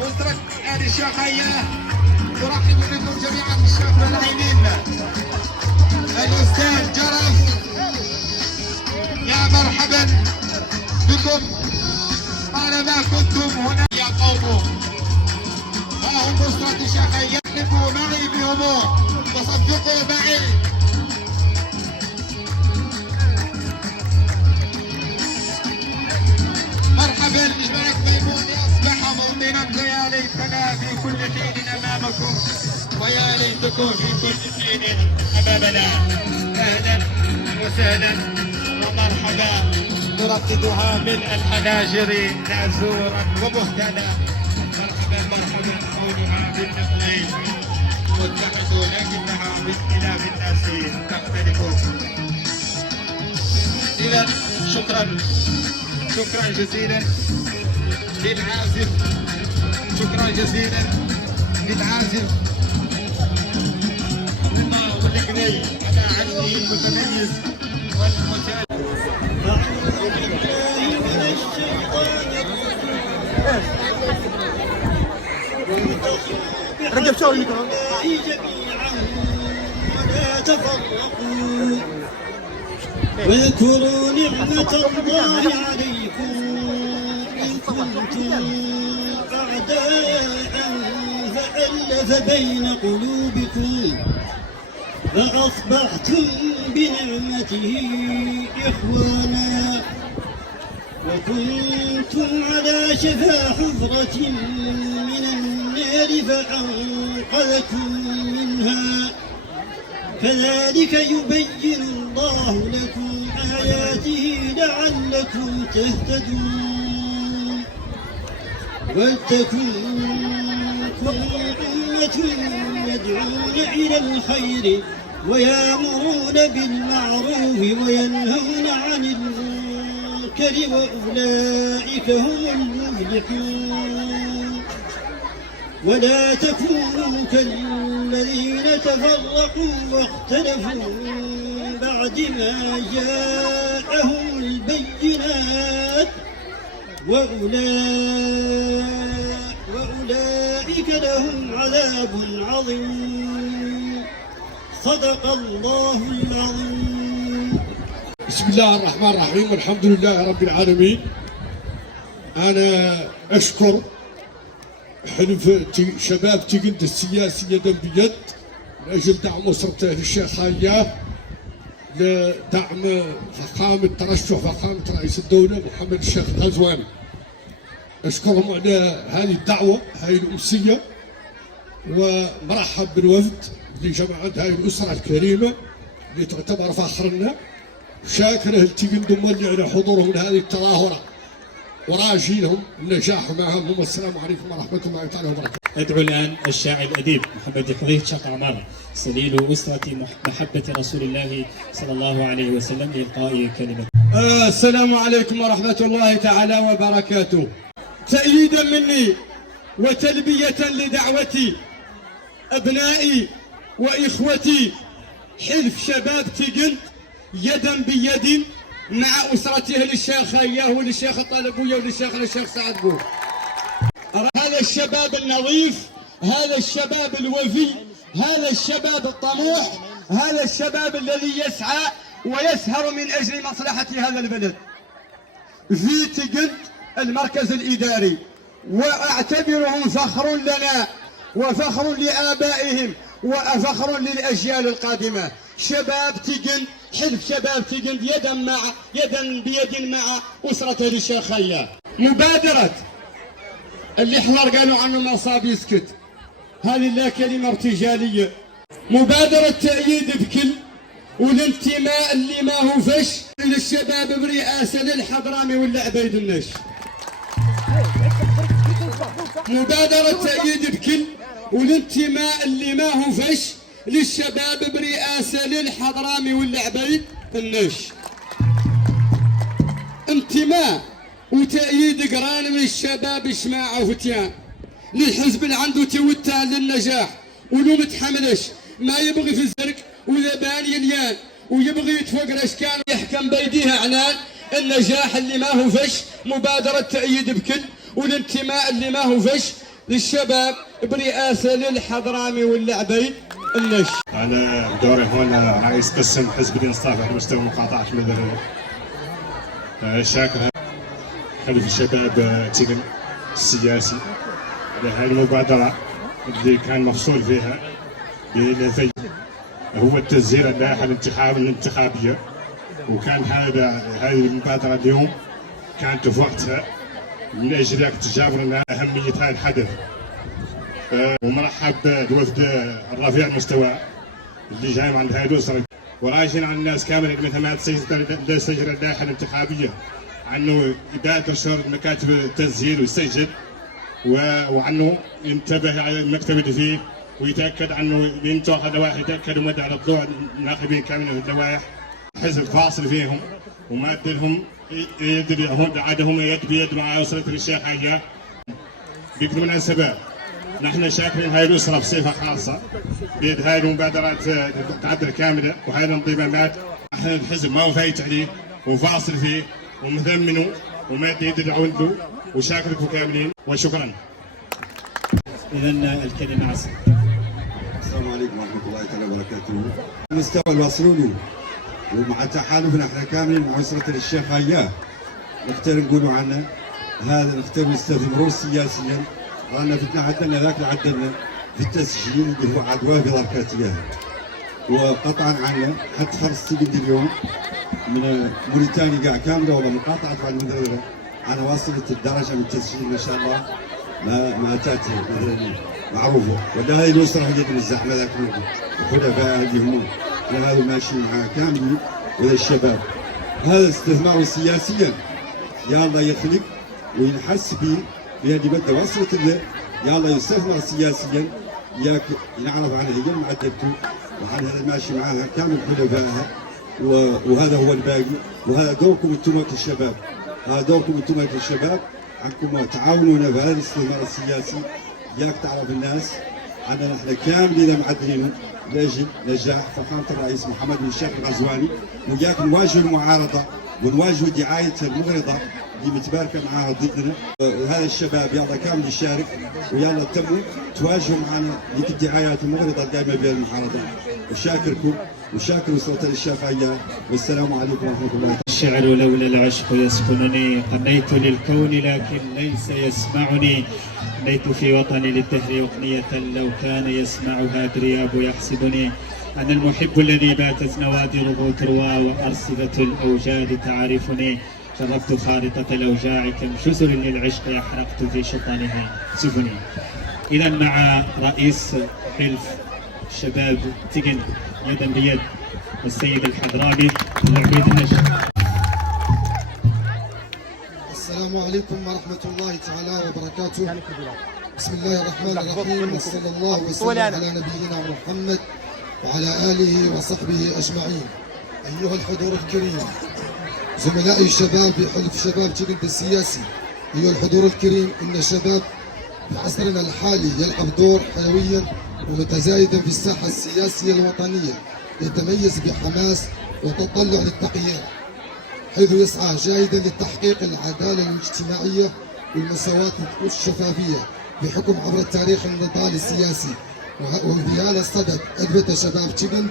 أسرة آل الشيخية ترحب بكم جميعا الشيخ والعينين الأستاذ جرف. يا مرحبا بكم طالما كنتم هنا يا قوم. ها هم أسرة الشيخية، احلفوا معي بهموم تصدقوا معي. مرحبا بالملك ميمون اصبح موطنا يا ليتنا في كل حين امامكم ويا ليتكم في كل حين امامنا. اهلا وسهلا ومرحبا نرددها من الحناجر نازورا ومهتنا. مرحبا مرحبا قولها بالنقلين واتحدوا لكنها باختلاف الناس تختلف. اذا شكرا جزيلا للعازف، شكرا جزيلا للعازف واللقني على عزفه المتميز والمتالي. رجب شاور الميكروفون. جميعا ولا تفرقوا واذكروا نعمة الله عليكم إن كنتم أعداء فألف بين قلوبكم فأصبحتم بنعمته إخوانا وكنتم على شفا حفرة من النار فأنقذكم منها كذلك يبين الله لكم آياته لعلكم تهتدون. ولتكن أمة يدعون إلى الخير ويأمرون بالمعروف وينهون عن المنكر وأولئك هم المفلحون. ولا تكونوا كالذين تفرقوا واختلفوا بعد ما جاءهم البينات وأولئك لهم عذاب عظيم. صدق الله العظيم. بسم الله الرحمن الرحيم، والحمد لله رب العالمين. أنا أشكر حلف شباب تقند السياسية يدا بيد لأجل دعم أسرة الشيخية، لدعم ترشح فخامة رئيس الدولة محمد الشيخ الغزواني. أشكرهم على هذه الدعوة هذه الأمسية، ومرحب بالوفد لجماعة هذه الأسرة الكريمة اللي تعتبر فخرنا. شاكر التقند مولي على حضورهم لهذه التظاهرة وراجي لهم النجاح معهم. والسلام عليكم ورحمة الله تعالى وبركاته. أدعو الآن الشاعر الأديب محمد حذيفة شاق عمار سليل أسرة محبة رسول الله صلى الله عليه وسلم لإلقاء كلمة. السلام عليكم ورحمة الله تعالى وبركاته. تأييدا مني وتلبية لدعوتي أبنائي وإخوتي حلف شباب تقند يدا بيد مع أسرته للشيخية وللشيخ الطالبوية وللشيخ سعد بو. هذا الشباب النظيف، هذا الشباب الوفي، هذا الشباب الطموح، هذا الشباب الذي يسعى ويسهر من أجل مصلحة هذا البلد في تقند المركز الإداري. وأعتبرهم فخر لنا وفخر لآبائهم وفخر للأجيال القادمة. شباب تقند حلف شباب تقند يدا بيد مع أسرة الشيخية. مبادرة اللي حضر قالوا عنه نصاب يسكت، هذه لا كلمة ارتجالية. مبادرة تأييد بكل والانتماء اللي ما هو فش للشباب برئاسة للحضرامي ولا عبيد النش. مبادرة تأييد بكل والانتماء اللي ما هو فش للشباب برئاسة للحضرامي ولا عبيد النش. انتماء وتأييد قران من الشباب إجماع وفتيان للحزب اللي عنده توتة للنجاح ولو متحملش ما يبغي في الزرق وذبان يليان ويبغي يتفوق الاشكال يحكم بيديها اعلان النجاح اللي ما هو فش. مبادرة تأييد بكل والانتماء اللي ما هو فش للشباب برئاسة للحضرامي واللعبي النش. أنا دوري هنا رئيس قسم حزب الإنصاف على مستوى مقاطعة المدرية. شاكر خلف الشباب تيغن السياسي على هذه المبادرة اللي كان مفصول فيها بلفي هو التسجيل اللائحة الانتخابية، وكان هذه المبادرة اليوم كانت في وقتها من أجل تجاوب لنا أهمية هذا الحدث. ومرحب بوفد الرفيع المستوى اللي جاي عند هذه الأسرة، وراجعين على الناس كامل مثل ما تسجل اللائحة الانتخابية عنه يبادر مكاتب التسجيل ويسجل، وعنه ينتبه على المكتب اللي فيه ويتاكد عنه ينتهي اللوائح، يتاكدوا مدى على الضوء الناخبين كاملين في اللوائح، حزب فاصل فيهم وما لهم يدري هم يد بيد مع اسره الشيخ حياه. بالمناسبه نحن شاكرين هاي الاسره بصفه خاصه بيد هاي المبادرات تعدل كامله وهاي الانضمامات. نحن الحزب ما هو فايت عليه وفاصل فيه ومثمنه وما يدري عنده، وشاكركم كاملين وشكرا. اذا الكلمه عصر. السلام عليكم ورحمة الله تعالى وبركاته. المستوى الواصلوني ومع تحالفنا احنا كاملين مع أسرة الشيخ هياه نختار نقولوا عنه هذا، نختار نستثمروه سياسيا، رانا فتنا عدلنا ذاك اللي عدلنا في التسجيل اللي هو عدواه في ضركاتياه، وقطعا عنا حتى خلص اليوم من موريتانيا قاع كامله والله مقاطعة على المدرسة. أنا واصلت الدرجة من التسجيل ما شاء الله ما تاتي مثلا معروفه، ولا هذه الاسره هي من الزحمه ذاك الخلفاء اللي هم هذا ماشي مع كاملين ولا الشباب. هذا استثمار سياسيا يا الله يخلق وينحس به بهذه بده وصلت له، يا الله يستثمر سياسيا ياك نعرف عنها هي معدلته وعن هذا ماشي معاها كامل خلفائها، وهذا هو الباقي. وهذا دوركم انتم كالشباب، هذا دوركم انتم كالشباب، عنكم تعاونونا في هذا الاستثمار السياسي. ياك تعرف الناس عندنا نحن كاملين معدلين لاجل نجاح فخامه الرئيس محمد بن الشيخ الغزواني، وياك نواجه المعارضه ونواجه دعايه المغرضه اللي متباركه معاها ضدنا. هذا الشباب يلا كامل يشارك ويلا تموا تواجهوا معنا ذيك الدعايات المغرضه القائمه بها المعارضه. وشاكركم وشاكر وصلة الشافعيه، والسلام عليكم ورحمه الله. الشعر لولا العشق يسكنني، قنيت للكون لكن ليس يسمعني، قنيت في وطني للدهر أغنية لو كان يسمعها درياب يحسبني، أنا المحب الذي باتت نوادره تروى وأرصدة الأوجاد تعرفني، شربت خارطة الأوجاع كم شسر للعشق أحرقت في شطانها سفني. إذا مع رئيس حلف شباب تيغن يدا بيد السيد الحضرامي لعبيد النشر. السلام عليكم ورحمة الله تعالى وبركاته. بسم الله الرحمن الرحيم، وصلى الله وسلم على نبينا محمد وعلى آله وصحبه أجمعين. أيها الحضور الكريم، زملائي الشباب بحلف شباب تيغن السياسي، أيها الحضور الكريم، إن الشباب في عصرنا الحالي يلعب دور حيويا ومتزايدا في الساحة السياسية الوطنية، يتميز بحماس وتطلع للتغيير، حيث يسعى جاهدا لتحقيق العدالة الاجتماعية والمساواة والشفافية بحكم عبر التاريخ النضال السياسي. وفي هذا الصدد أثبت شباب تيغن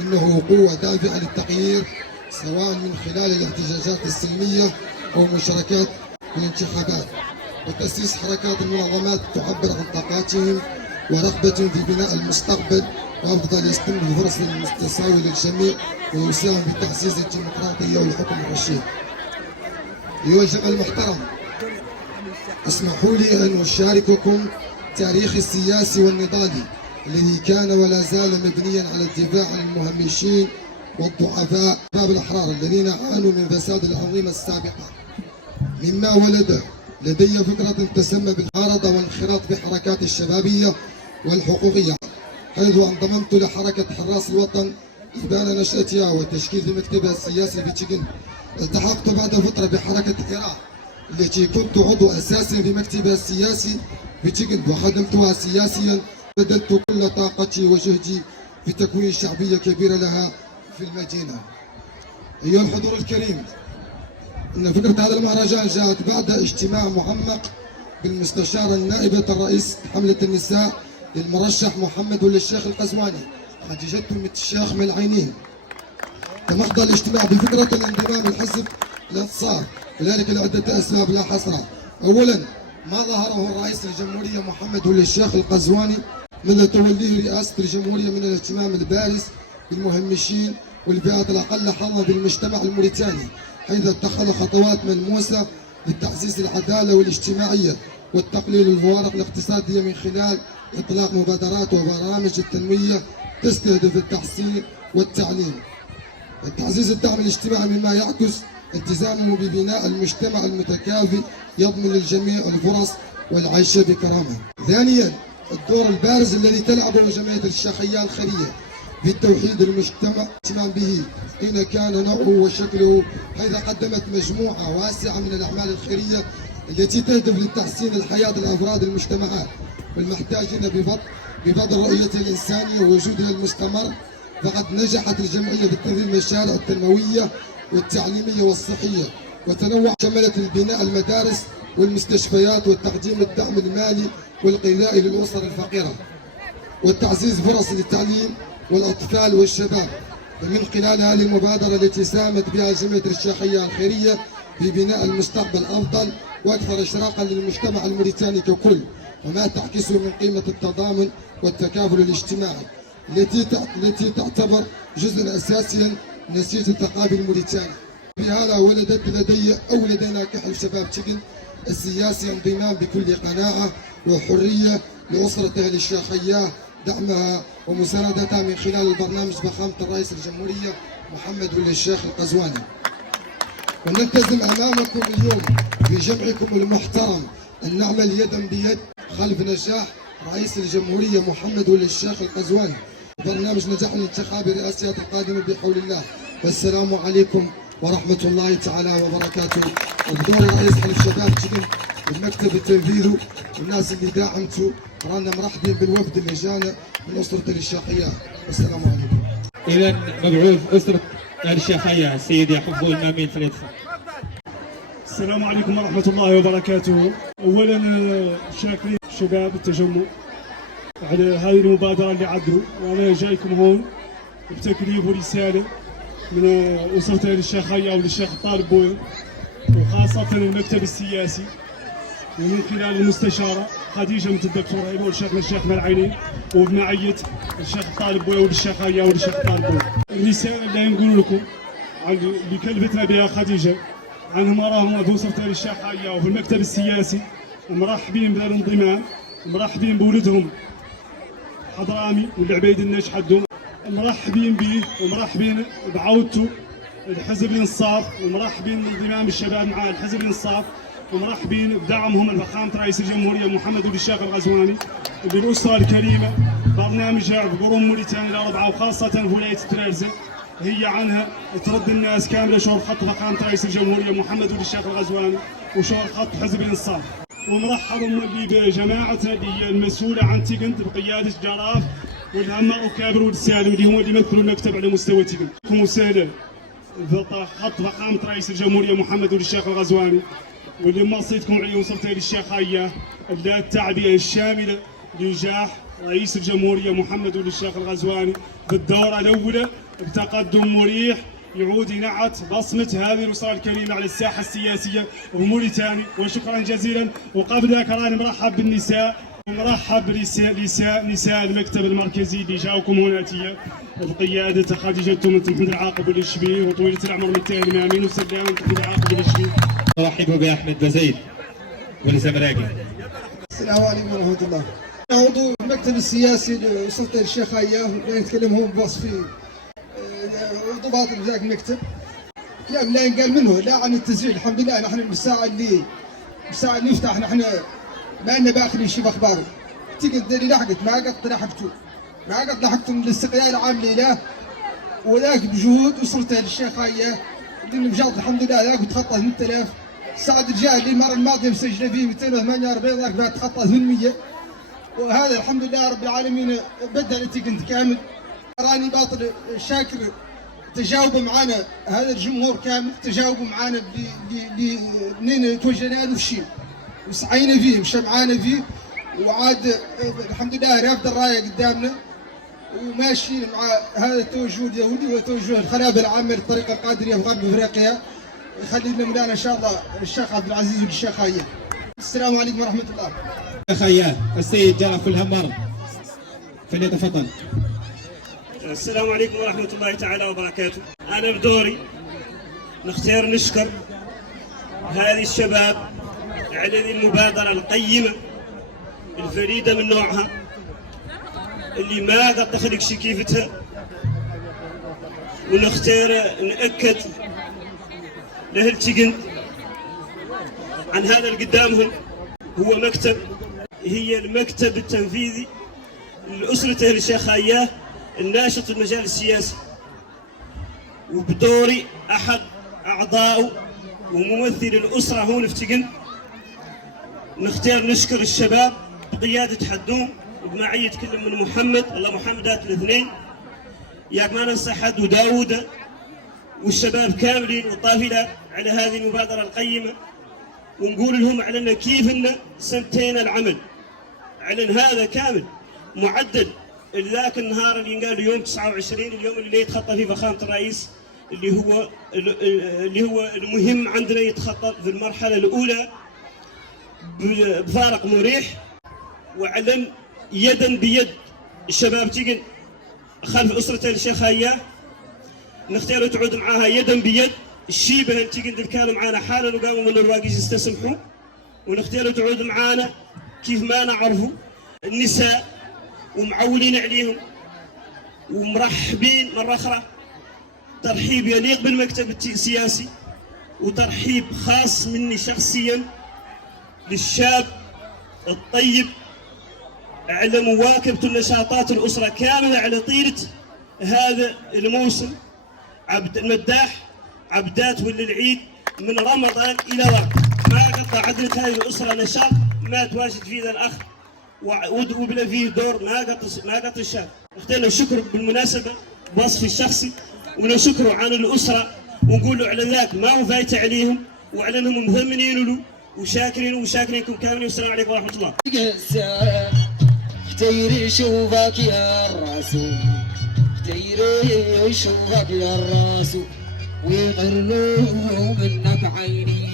أنه قوة دافعة للتغيير، سواء من خلال الاحتجاجات السلمية أو مشاركات في الانتخابات، وتأسيس حركات المنظمات تعبر عن طاقاتهم ورغبة في بناء المستقبل وأفضل يستمر الفرص المتساوية للجميع ويساهم في تعزيز الديمقراطية والحكم الرشيد. أيها الجمع المحترم، اسمحوا لي أن أشارككم تاريخ السياسي والنضالي الذي كان ولا زال مبنيا على الدفاع عن المهمشين والضعفاء الأحرار الذين عانوا من فساد الأنظمة السابقة، مما ولد لدي فكرة تسمى بالمعارضة والانخراط بالحركات الشبابية والحقوقية، حيث انضممت لحركة حراس الوطن إبان نشأتها وتشكيل مكتبها السياسي في تيغن. التحقت بعد فترة بحركة حراء التي كنت عضو أساسي في مكتبها السياسي في تيغن وخدمتها سياسيا، بذلت كل طاقتي وجهدي في تكوين شعبية كبيرة لها في المدينة. أيها الحضور الكريم، إن فكرة هذا المهرجان جاءت بعد اجتماع معمق بالمستشارة النائبة الرئيس حملة النساء للمرشح محمد ولي الشيخ القزواني خديجة بنت الشيخ من العينين. تمحضر الاجتماع بفكرة الانضمام لحزب الانتصار، وذلك لعدة أسباب لا حصر. أولا ما ظهره الرئيس الجمهورية محمد ولي الشيخ القزواني منذ توليه رئاسة الجمهورية من الاهتمام البارز بالمهمشين والفئات الأقل حظا بالمجتمع الموريتاني، حيث اتخذ خطوات ملموسة لتعزيز العدالة والاجتماعية وتقليل الفوارق الاقتصادية من خلال إطلاق مبادرات وبرامج التنمية تستهدف التحسين والتعليم. تعزيز الدعم الاجتماعي مما يعكس التزامه ببناء المجتمع المتكافئ يضمن للجميع الفرص والعيش بكرامة. ثانيا الدور البارز الذي تلعبه جمعية الشيخية الخيرية في توحيد المجتمع الاهتمام به حين كان نوعه وشكله، حيث قدمت مجموعة واسعة من الأعمال الخيرية التي تهدف لتحسين الحياة لأفراد المجتمعات والمحتاجين بفضل رؤيتها الإنسانية ووجودها المستمر. فقد نجحت الجمعية بتنظيم المشاريع التنموية والتعليمية والصحية، وتنوع شملت البناء المدارس والمستشفيات وتقديم الدعم المالي والغذائي للأسر الفقيرة وتعزيز فرص للتعليم والأطفال والشباب. ومن خلال هذه المبادرة التي ساهمت بها جمعية الشيخية الخيرية في بناء المستقبل أفضل وأكثر إشراقا للمجتمع الموريتاني ككل، وما تعكسه من قيمة التضامن والتكافل الاجتماعي التي تعتبر جزءا أساسيا من نسيج الثقافي الموريتاني. بهذا لدينا كحل شباب تشكن السياسي انضمام بكل قناعة وحرية لأسرة أهل الشيخية، دعمها ومساندتها من خلال البرنامج فخامة الرئيس الجمهورية محمد ولي الشيخ القزواني. ونلتزم أمامكم اليوم بجمعكم المحترم أن نعمل يدا بيد خلف نجاح رئيس الجمهورية محمد ولي الشيخ القزواني برنامج نجاح الانتخابي الرئاسيات القادمة بحول الله. والسلام عليكم ورحمة الله تعالى وبركاته. وبدور رئيس حلف شباب تشكن والمكتب التنفيذي والناس اللي داعمتوا، رانا مرحبين بالوفد اللي جانا من أسرة الشيخية. والسلام عليكم. إذا مبعوث أسرة الشيخية السيد يعقوب المامين فليتفضل. السلام عليكم ورحمة الله وبركاته. أولا شاكرين شباب التجمع على هذه المبادرة اللي عدوا، وأنا جايكم هون بتكليف ورسالة من أسرة الشيخية وللشيخ الطالب بوي، وخاصة المكتب السياسي ومن خلال المستشارة خديجة بنت الدكتور هيبة والشيخنا الشيخ ملعيني وبمعية الشيخ الطالب بوي والشيخية والشيخ الطالب بوي. الرسالة اللي نقول لكم اللي كلفتنا بها خديجة عنهم راهم في أسرة الشيخية وفي المكتب السياسي مرحبين بالانضمام، مرحبين بولدهم حضرامي والعبيد الناش حدهم، مرحبين به ومرحبين بعودته الحزب الانصاف، ومرحبين بانضمام الشباب مع الحزب الانصاف، ومرحبين بدعمهم لفخامة رئيس الجمهورية محمد ولي الشيخ القزواني بالأسرة الكريمة. برنامجها بقرون موريتانيا الأربعة وخاصة في ولاية طرابزة هي عنها ترد الناس كاملة شهر خط فخامة رئيس الجمهورية محمد ولي الشيخ القزواني وشهر خط حزب الانصاف. ومرحب بجماعتنا اللي هي المسؤولة عن تيكنت بقيادة جراف والهمر وكابر والسالم اللي هم اللي يمثلوا المكتب على مستوى تيكنت. وسهلا خط فخامة رئيس الجمهورية محمد ولي الشيخ القزواني واللي مصيتكم عليه وصلت للشيخية لا التعبئة الشاملة لنجاح رئيس الجمهورية محمد ولي الشيخ القزواني بالدورة الأولى بتقدم مريح يعود ينعت بصمة هذه الأسرة الكريمة على الساحة السياسية وموريتاني. وشكرا جزيلا. وقبل ذلك راني مرحب بالنساء ومرحب نساء المكتب المركزي اللي جاوكم هنا بقيادة خديجة بنت محمد العاقب والشبيه وطويلة العمر متهم الامين وسلام محمد العاقب والشبيه. رحبوا بأحمد بزيد ولزملاكي. السلام عليكم ورحمة الله. عضو المكتب السياسي لأسرة الشيخية نتكلم هون بوصفي ضباط ذاك المكتب. كلام لا ينقال منه لا عن التسجيل. الحمد لله نحن الساعة اللي نفتح نحن ما لنا باخذين شيء باخباره. تقدر لحقت ما قد لحقتوا من الاستقلال العام لله وذاك بجهود أسرة الشيخية اللي بجد الحمد لله ذاك بتخطى 8000. سعد الرجال اللي المرة الماضية مسجلة فيه 248 ذاك بتخطى 800. وهذا الحمد لله رب العالمين بدأ كنت كامل. راني باطل شاكر تجاوبوا معنا هذا الجمهور كامل، تجاوبوا معنا منين توجهنا له في شيء وسعينا فيه وشمعانا فيه، وعاد الحمد لله رافد الرايه قدامنا وماشيين مع هذا التوجه اليهودي وتوجه الخلافه العامه للطريقه القادريه في غرب افريقيا. يخلي لنا مولانا ان شاء الله الشيخ عبد العزيز والشيخ خياه. السلام عليكم ورحمه الله. خياه السيد جرف الهمر فليتفضل. السلام عليكم ورحمة الله تعالى وبركاته. أنا بدوري نختار نشكر هذه الشباب على هذه المبادرة القيمة الفريدة من نوعها اللي ما قد تخلق شي كيفتها، ونختار نأكد لهالتقن عن هذا اللي قدامهم هو مكتب، هي المكتب التنفيذي لأسرة الشيخ خياه الناشط في المجال السياسي، وبدوري أحد أعضائه وممثل الأسرة هون في تقن نختار نشكر الشباب بقيادة حدوم وبمعية كل من محمد، الله محمدات الاثنين، ياك ما ننسى حد وداود والشباب كاملين والطافلة على هذه المبادرة القيمة، ونقول لهم على كيف إن سنتين العمل على هذا كامل معدل ذاك النهار اللي ينقال يوم 29 اليوم اللي يتخطى فيه فخامة الرئيس اللي هو المهم عندنا يتخطى في المرحلة الأولى بفارق مريح، وعلن يدا بيد الشباب تيجن خلف أسرة الشيخ خياه نختار تعود معاها يدا بيد الشيبة اللي تيجن اللي كانوا معانا حالا وقاموا من الواقي يستسمحوا، ونختار تعود معانا كيف ما نعرفوا النساء ومعولين عليهم ومرحبين مرة أخرى ترحيب يليق بالمكتب السياسي، وترحيب خاص مني شخصيا للشاب الطيب على مواكبة النشاطات الأسرة كاملة على طيلة هذا الموسم. عبد المداح عبدات وللعيد من رمضان إلى وقت ما قطع عدلت هذه الأسرة نشاط ما تواجد فيه ذا الأخ وبلا فيه دور ما قط الشاب. اخترنا الشكر بالمناسبة بوصفي الشخصي، ونشكره عن الأسرة ونقول له على ذاك ما هو فايت عليهم وعلى انهم مهمنين له وشاكرينكم كاملين. والسلام عليكم ورحمة الله. اختيري شوفك يا الرسول، اختيري شوفك يا الرسول، ويقروا منك عيني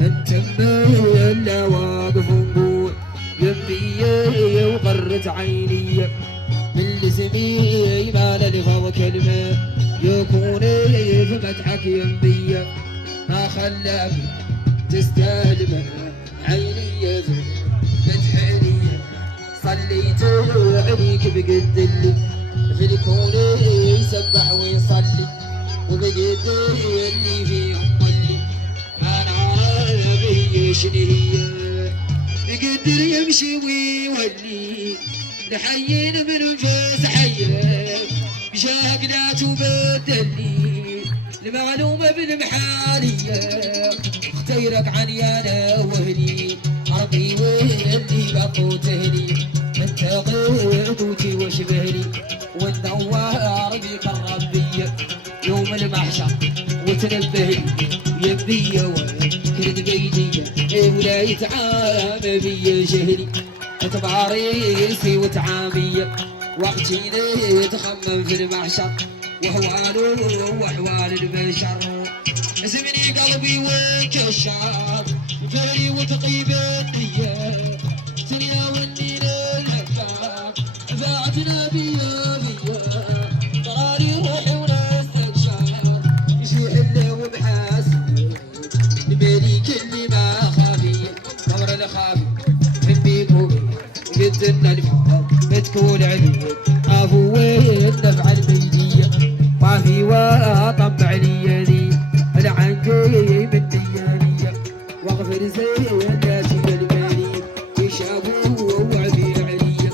انت اللي واقف نقول يمي وقرت عيني من لزمي ما للفظ كلمة يكون في مدحك يمي ما خلاك تستهلم عيني مدحني صليت عليك بقد اللي في الكون يسبح ويصلي وبقد اللي في أمي أنا عارف شنو هي بقدر يمشي ويولي نحيينا من انفاس حيه بشاقلات وبدلي المعلومه بالمحاليه اختيرك عن يانا وهلي عربي واللي قطو تهلي انت غيبوتي وشبهلي والنوار بك الربيه يوم المحشر وتنبهلي يبي وكرد بيدي ولاية عام بي جهلي تباريسي وتعامية وقتي نتخمم في المحشر وأحوال البشر زمني قلبي وكشار فهلي وتقيب الدية سنيا والنيل الحكام فاعتنا بيا قراري روحي ونستكشار يشوح اللي وبحاسب نبالي كلي ما خافي ثمر الخافي من بيكو قدنا الفضل بتكون عبيد عفوين نفع الميدية ما في وطبع لي ذي العنقي من ديانية واغفر زي الناس بالمالي يشابوا وعبي عليا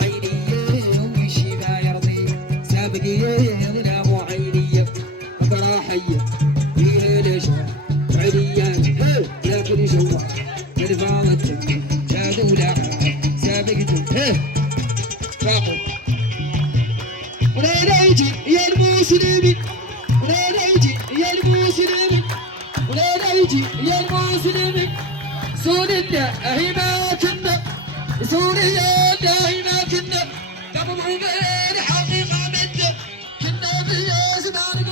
عينية ويشيبها يرضي سابقية ظلام عينية فراحية فيها الاشواق عليا لكن شوق الفاضت جادوا سابقتم فاقوا ولا يجي يا المسلمين ولا يجي يا المسلمين ولا يجي يا المسلمين سوريا هي ما كنا سوريا هي ما كنا قبل حقيقة مدة كنا في زمان